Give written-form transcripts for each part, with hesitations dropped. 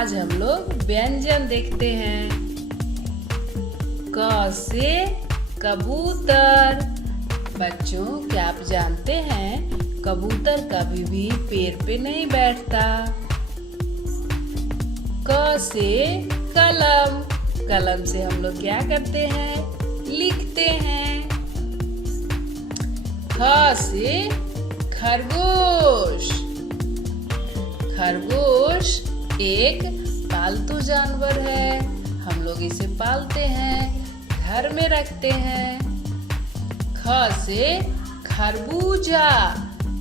आज हम लोग व्यंजन देखते हैं। क से कबूतर। बच्चों, क्या आप जानते हैं कबूतर कभी भी पेड़ पे नहीं बैठता। क से कलम। कलम से हम लोग क्या करते हैं? लिखते हैं। ख से खरगोश। खरगोश एक पालतू जानवर है। हम लोग इसे पालते हैं, घर में रखते हैं। ख से खरबूजा।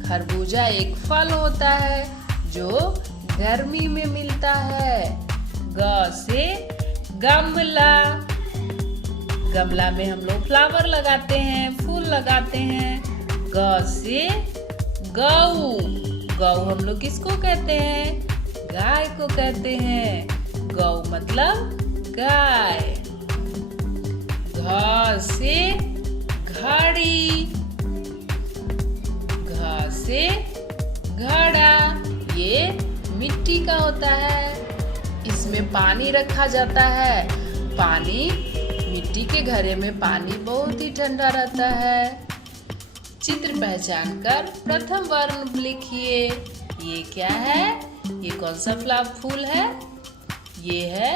खरबूजा एक फल होता है जो गर्मी में मिलता है। ग से गमला। गमला में हम लोग फ्लावर लगाते हैं, फूल लगाते हैं। ग से गऊ। गऊ हम लोग किसको कहते हैं? गाय को कहते हैं। गऊ मतलब गाय। घ से घड़ी। घ से घड़ा। ये मिट्टी का होता है, इसमें पानी रखा जाता है। पानी, मिट्टी के घड़े में पानी बहुत ही ठंडा रहता है। चित्र पहचान कर प्रथम वर्ण लिखिए। ये क्या है? ये कौन सा फूल है? ये है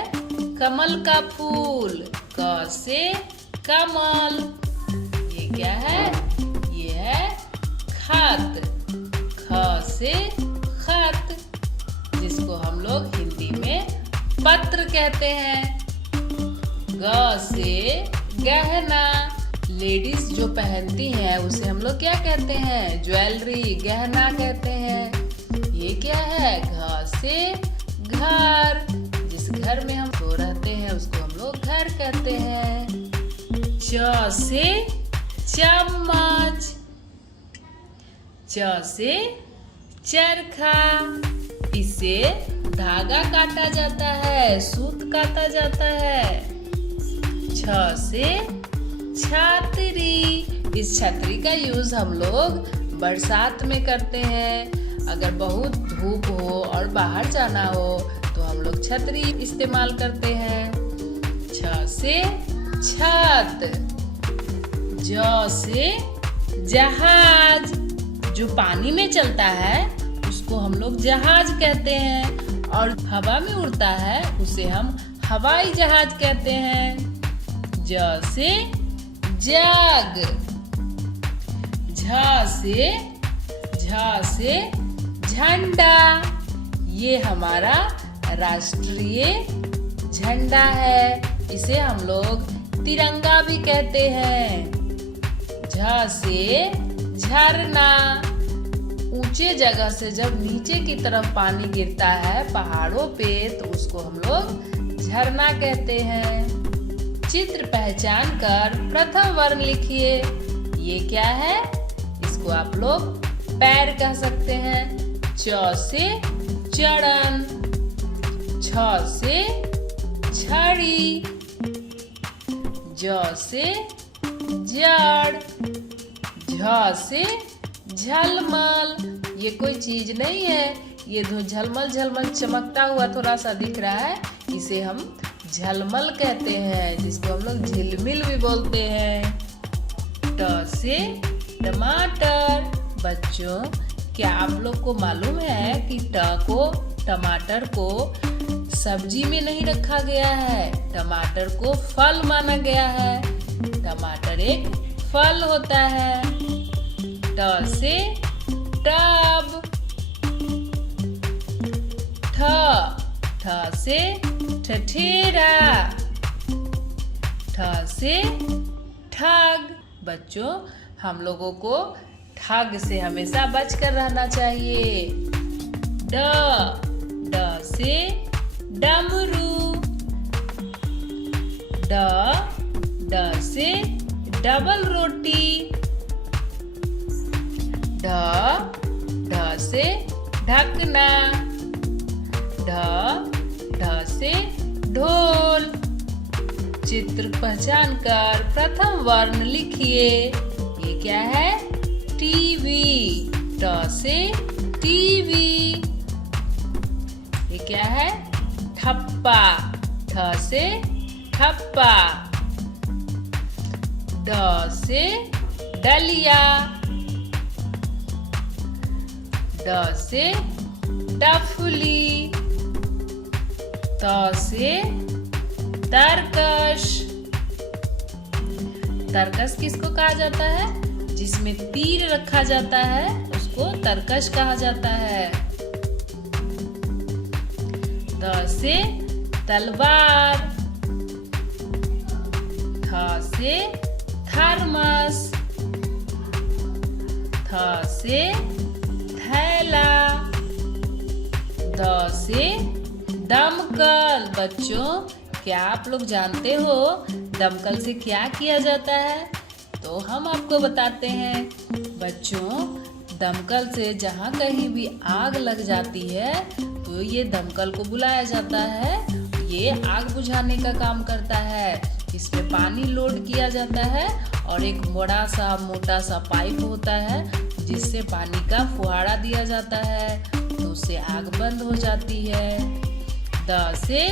कमल का फूल। क से कमल। ये क्या है? ये है खत। ख से खत, जिसको हम लोग हिंदी में पत्र कहते हैं। ग से गहना। लेडीज जो पहनती हैं उसे हम लोग क्या कहते हैं? ज्वेलरी, गहना कहते हैं। ये क्या है? घ से घर। जिस घर में हम सो रहते हैं उसको हम लोग घर कहते हैं। च से चम्मच। च से चरखा। इसे धागा काटा जाता है, सूत काटा जाता है। छ से छतरी। इस छतरी का यूज हम लोग बरसात में करते हैं। अगर बहुत धूप हो और बाहर जाना हो तो हम लोग छतरी इस्तेमाल करते हैं। छ से छत। ज से जहाज। जो पानी में चलता है उसको हम लोग जहाज कहते हैं, और हवा में उड़ता है उसे हम हवाई जहाज कहते हैं। ज से जग। झ से झंडा। ये हमारा राष्ट्रीय झंडा है, इसे हम लोग तिरंगा भी कहते हैं। झ से झरना। ऊंचे जगह से जब नीचे की तरफ पानी गिरता है पहाड़ों पे तो उसको हम लोग झरना कहते हैं। चित्र पहचान कर प्रथम वर्ण लिखिए। ये क्या है? इसको आप लोग पैर कह सकते हैं। च से चरण। छ से छड़ी। ज से जड़। झ से झलमल। ये कोई चीज नहीं है, ये झलमल झलमल चमकता हुआ थोड़ा सा दिख रहा है, इसे हम झलमल कहते हैं, जिसको हम लोग झिलमिल भी बोलते हैं। ट से टमाटर। बच्चों, क्या आप लोग को मालूम है कि टमाटर को सब्जी में नहीं रखा गया है, टमाटर को फल माना गया है। टमाटर एक फल होता है। ट से टब। ठ से ठठेरा। ठ से ठग। बच्चों, हम लोगों को ठग से हमेशा बचकर रहना चाहिए। ड से डमरू। ड से डबल रोटी। ढ से ढकना। ढ से ढोल। चित्र पहचान कर प्रथम वर्ण लिखिए। ये क्या है? टीवी। ट से टीवी। ये क्या है? ठप्पा, ठ से ठप्पा। ड से डलिया, ड से डफली। त से तरकश। तरकश किसको कहा जाता है? जिसमें तीर रखा जाता है उसको तरकश कहा जाता है। त से तलवार, थ से थर्मस, थ से थैला। द से दमकल। बच्चों, क्या आप लोग जानते हो दमकल से क्या किया जाता है? तो हम आपको बताते हैं। बच्चों, दमकल से जहाँ कहीं भी आग लग जाती है तो ये दमकल को बुलाया जाता है। ये आग बुझाने का काम करता है। इसमें पानी लोड किया जाता है और एक बड़ा सा मोटा सा पाइप होता है जिससे पानी का फुहारा दिया जाता है तो उससे आग बंद हो जाती है। द से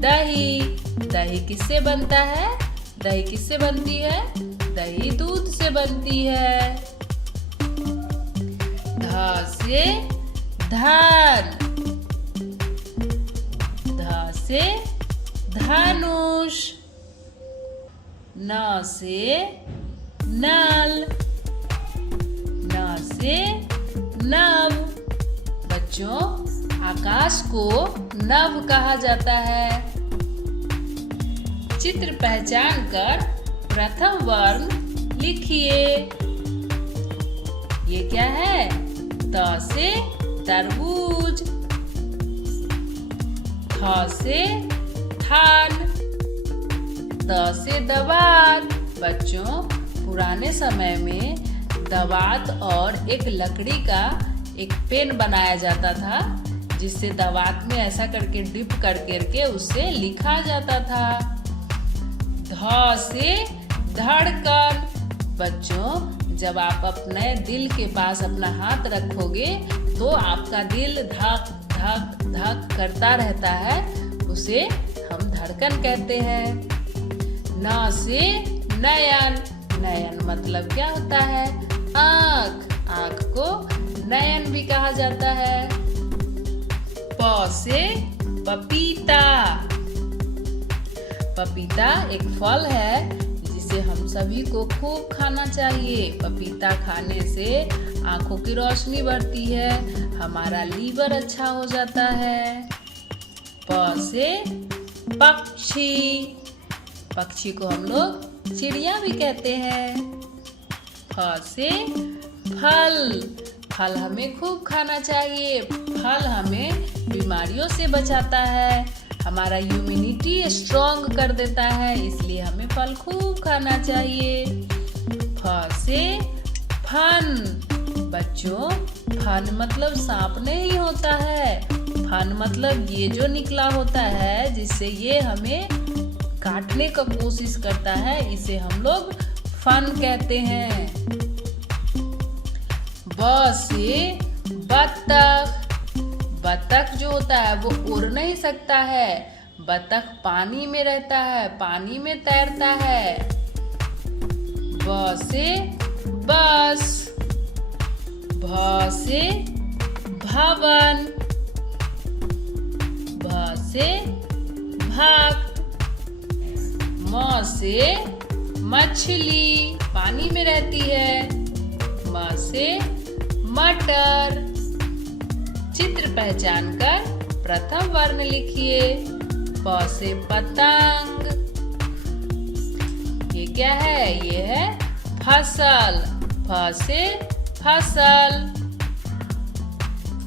दही। दही किससे बनता है? दही किससे बनती है? दही दूध से बनती है। ध से धन, ध से धनुष। न से नल, न से नभ। बच्चों, आकाश को नभ कहा जाता है। चित्र पहचान कर प्रथम वर्ण लिखिए। ये क्या है? त से तरबूज, थ से थान, द से दवात। बच्चों, पुराने समय में दवात और एक लकड़ी का एक पेन बनाया जाता था जिससे दवात में ऐसा करके डिप कर करके उससे लिखा जाता था। ध से धड़कन। बच्चों, जब आप अपने दिल के पास अपना हाथ रखोगे तो आपका दिल धक धक धक करता रहता है, उसे हम धड़कन कहते हैं। न से नयन। नयन मतलब क्या होता है? आँख। आँख को नयन भी कहा जाता है। प से पपीता। पपीता एक फल है जिसे हम सभी को खूब खाना चाहिए। पपीता खाने से आंखों की रोशनी बढ़ती है, हमारा लीवर अच्छा हो जाता है। प से पक्षी। पक्षी को हम लोग चिड़िया भी कहते हैं। फ से फल। फल हमें खूब खाना चाहिए। फल हमें बीमारियों से बचाता है, हमारा इम्यूनिटी स्ट्रॉन्ग कर देता है, इसलिए हमें फल खूब खाना चाहिए। फ से फन। बच्चों, फन मतलब सांप नहीं होता है। फन मतलब ये जो निकला होता है जिससे ये हमें काटने का कोशिश करता है, इसे हम लोग फन कहते हैं। ब से बत्तख। बत्तख जो होता है वो उड़ नहीं सकता है। बत्तख पानी में रहता है, पानी में तैरता है। ब से बस। भ से भवन। भ से भक्त। म से मछली, पानी में रहती है। म से मटर। चित्र पहचान कर प्रथम वर्ण लिखिए। प से पतंग। ये क्या है? ये है फसल। फ से फसल।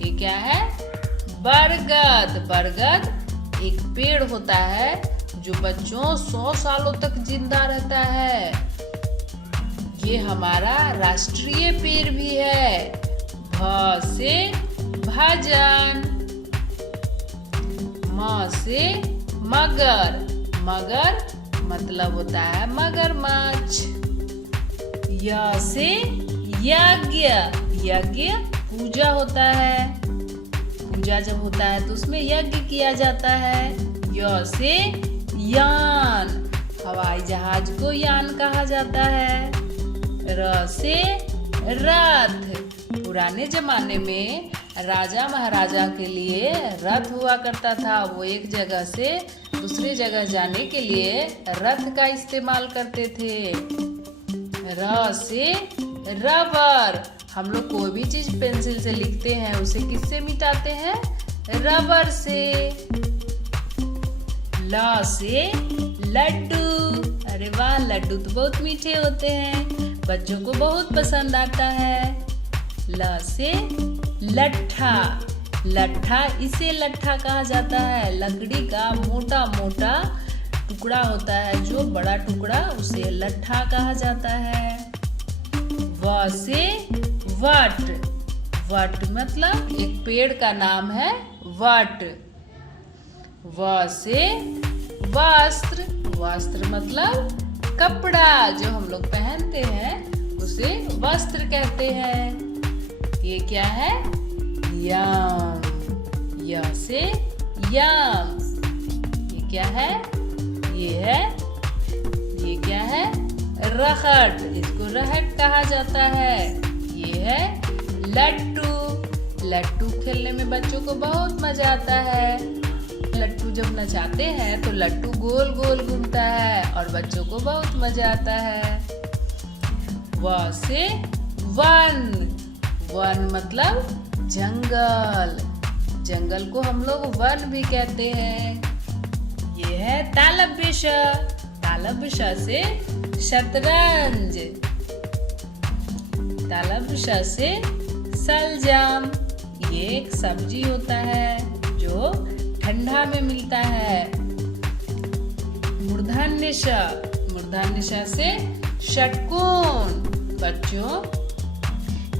ये क्या है? बरगद। बरगद एक पेड़ होता है जो बच्चों 100 सालों तक जिंदा रहता है। ये हमारा राष्ट्रीय पेड़ भी है। भ से भजन। म से मगर। मगर मतलब होता है मगरमच्छ। य से यज्ञ। यज्ञ पूजा होता है। पूजा जब होता है तो उसमें यज्ञ किया जाता है। य से यान, हवाई जहाज को यान कहा जाता है। र से रथ, पुराने जमाने में राजा महाराजा के लिए रथ हुआ करता था। वो एक जगह से दूसरी जगह जाने के लिए रथ का इस्तेमाल करते थे। र से रबर, हम लोग कोई भी चीज पेंसिल से लिखते हैं उसे किससे मिटाते हैं? रबर से। ल से लड्डू, अरे वाह, लड्डू तो बहुत मीठे होते हैं, बच्चों को बहुत पसंद आता है। ल से लट्ठा, लट्ठा इसे लट्ठा कहा जाता है। लकड़ी का मोटा मोटा टुकड़ा होता है, जो बड़ा टुकड़ा उसे लट्ठा कहा जाता है। व से वट, वट मतलब एक पेड़ का नाम है वट। व से वस्त्र, वस्त्र मतलब कपड़ा जो हम लोग पहनते हैं उसे वस्त्र कहते हैं। ये क्या है? यम। य से यम, ये क्या है? ये क्या है? रहट, इसको रहट कहा जाता है। ये है लट्टू, लट्टू खेलने में बच्चों को बहुत मजा आता है। लट्टू जब नचाते हैं तो लट्टू गोल गोल घूमता है और बच्चों को बहुत मजा आता है। व से वन, वन मतलब जंगल, जंगल को हम लोग वन भी कहते हैं। ये है तालव्य, तालव्य से शतरंज, तालव्य से सलजम, ये एक सब्जी होता है जो ठंडा में मिलता है। मूर्धन्य श, मूर्धन्य श से षटकोण, बच्चों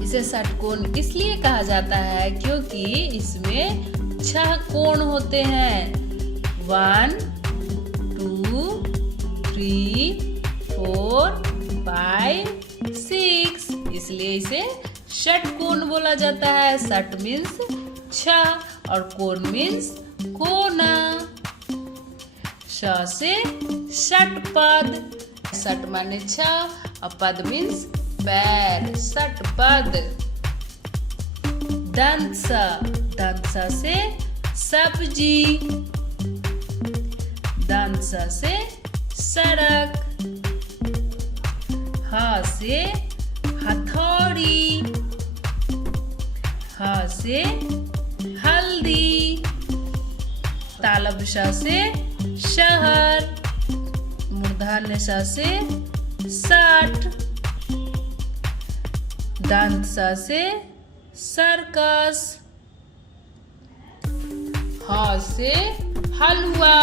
इसे षटकोण इसलिए कहा जाता है क्योंकि इसमें 6 कोण होते हैं। 1 2 3 4 5 6, इसलिए इसे षटकोण बोला जाता है। षट मीन्स 6 और कोण मीन्स कोना। श से षटपद, षट माने 6 और पद मीन्स पैर, षटपद। दंत स, दंत स से सब्जी, दंत स से सड़क। ह से हथौड़ी, ह से हल्दी। तालव्य श से शहर, मूर्धन्य श से 60। दंत स से सर्कस। ह से हलवा,